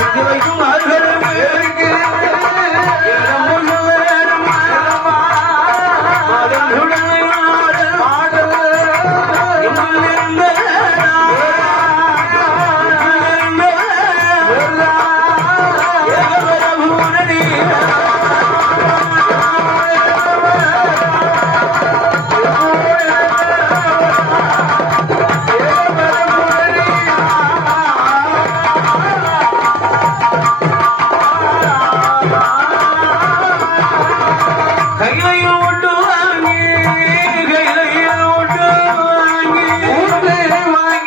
வைக்கும் அருகருமே Thank you.